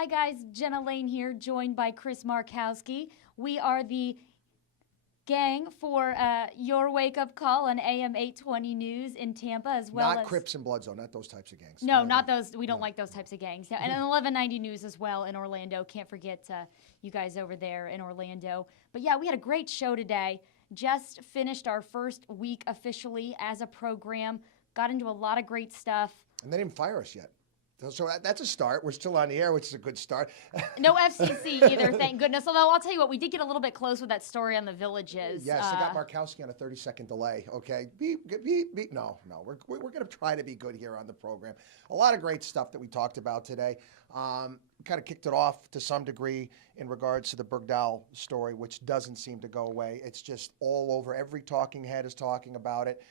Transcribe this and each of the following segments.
Hi guys, Jenna, Laine here, joined by Chris Markowski. We are the gang for your wake-up call on AM 820 News in Tampa, as well as... Not Crips and Bloods, though, not those types of gangs. No, not those. We don't like those types of gangs. Yeah, and 1190 News as well in Orlando. Can't forget you guys over there in Orlando. But yeah, we had a great show today. Just finished our first week officially as a program. Got into a lot of great stuff. And they didn't fire us yet. So that's a start. We're still on the air, which is a good start. No FCC either, thank goodness. Although I'll tell you what, we did get a little bit close with that story on the villages. Yes, I got Markowski on a 30-second delay. Okay, beep, beep, beep. No, we're going to try to be good here on the program. A lot of great stuff that we talked about today. Kind of kicked it off to some degree in regards to the Bergdahl story, which doesn't seem to go away. It's just all over. Every talking head is talking about it.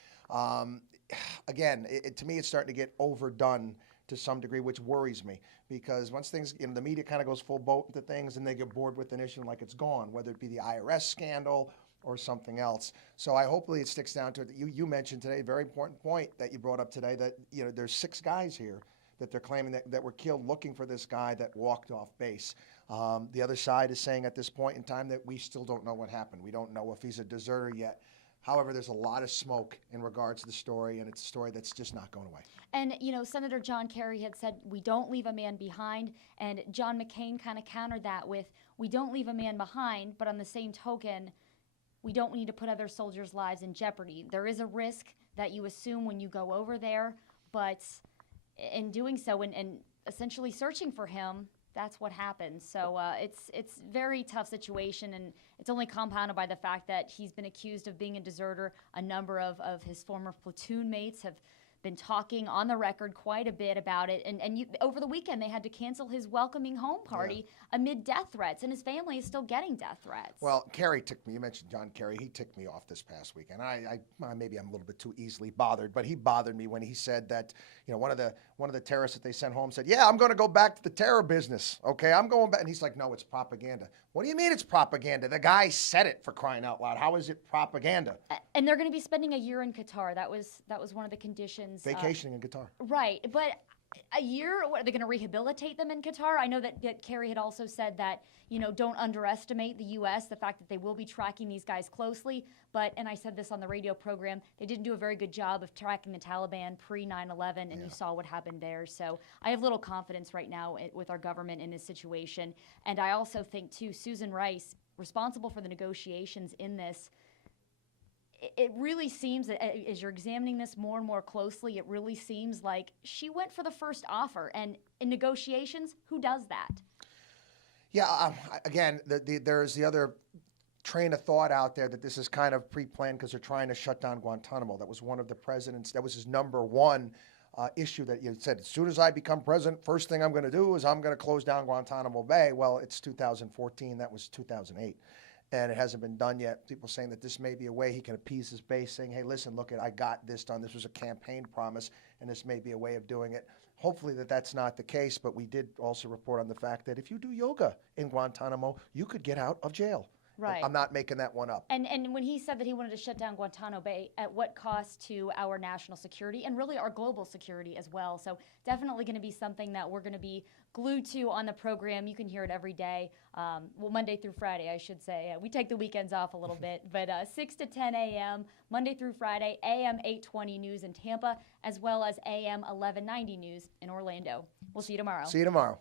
Again, to me, it's starting to get overdone to some degree, which worries me, because once things, the media kind of goes full boat into things and they get bored with an issue like it's gone, whether it be the IRS scandal or something else. So hopefully it sticks down to it. You mentioned today, a very important point that you brought up today, that there's 6 guys here that they're claiming that were killed looking for this guy that walked off base. The other side is saying at this point in time that we still don't know what happened. We don't know if he's a deserter yet. However, there's a lot of smoke in regards to the story, and it's a story that's just not going away. And, Senator John Kerry had said, we don't leave a man behind, and John McCain kind of countered that with, we don't leave a man behind, but on the same token, we don't need to put other soldiers' lives in jeopardy. There is a risk that you assume when you go over there, but in doing so and essentially searching for him, that's what happens. So it's very tough situation, and it's only compounded by the fact that he's been accused of being a deserter. A number of his former platoon mates have been talking on the record quite a bit about it. And over the weekend, they had to cancel his welcoming home party amid death threats, and his family is still getting death threats. Well, Kerry ticked me. You mentioned John Kerry. He ticked me off this past weekend. Maybe I'm a little bit too easily bothered, but he bothered me when he said that, one of the terrorists that they sent home said, "Yeah, I'm going to go back to the terror business. Okay, I'm going back." And he's like, "No, it's propaganda." What do you mean it's propaganda? The guy said it, for crying out loud. How is it propaganda? And they're going to be spending a year in Qatar. That was one of the conditions. Vacationing in Qatar. Right, but a year, what, are they going to rehabilitate them in Qatar? I know that Kerry had also said that, don't underestimate the U.S., the fact that they will be tracking these guys closely. But, and I said this on the radio program, they didn't do a very good job of tracking the Taliban pre-9/11, and you saw what happened there. So I have little confidence right now with our government in this situation. And I also think, too, Susan Rice, responsible for the negotiations in this, it really seems that as you're examining this more and more closely, it really seems like she went for the first offer. And in negotiations, who does that? Yeah, again, there's the other train of thought out there that this is kind of pre-planned because they're trying to shut down Guantanamo. That was one of the president's, that was his number one issue, that he said, as soon as I become president, first thing I'm going to do is I'm going to close down Guantanamo Bay. Well, it's 2014. That was 2008. And it hasn't been done yet. People saying that this may be a way he can appease his base, saying, hey, listen, look, I got this done. This was a campaign promise, and this may be a way of doing it. Hopefully that's not the case, but we did also report on the fact that if you do yoga in Guantanamo, you could get out of jail. Right. I'm not making that one up. And when he said that he wanted to shut down Guantanamo Bay, at what cost to our national security and really our global security as well? So definitely going to be something that we're going to be glued to on the program. You can hear it every day. Monday through Friday, I should say. We take the weekends off a little bit, but 6 to 10 a.m., Monday through Friday, AM 820 News in Tampa, as well as AM 1190 News in Orlando. We'll see you tomorrow. See you tomorrow.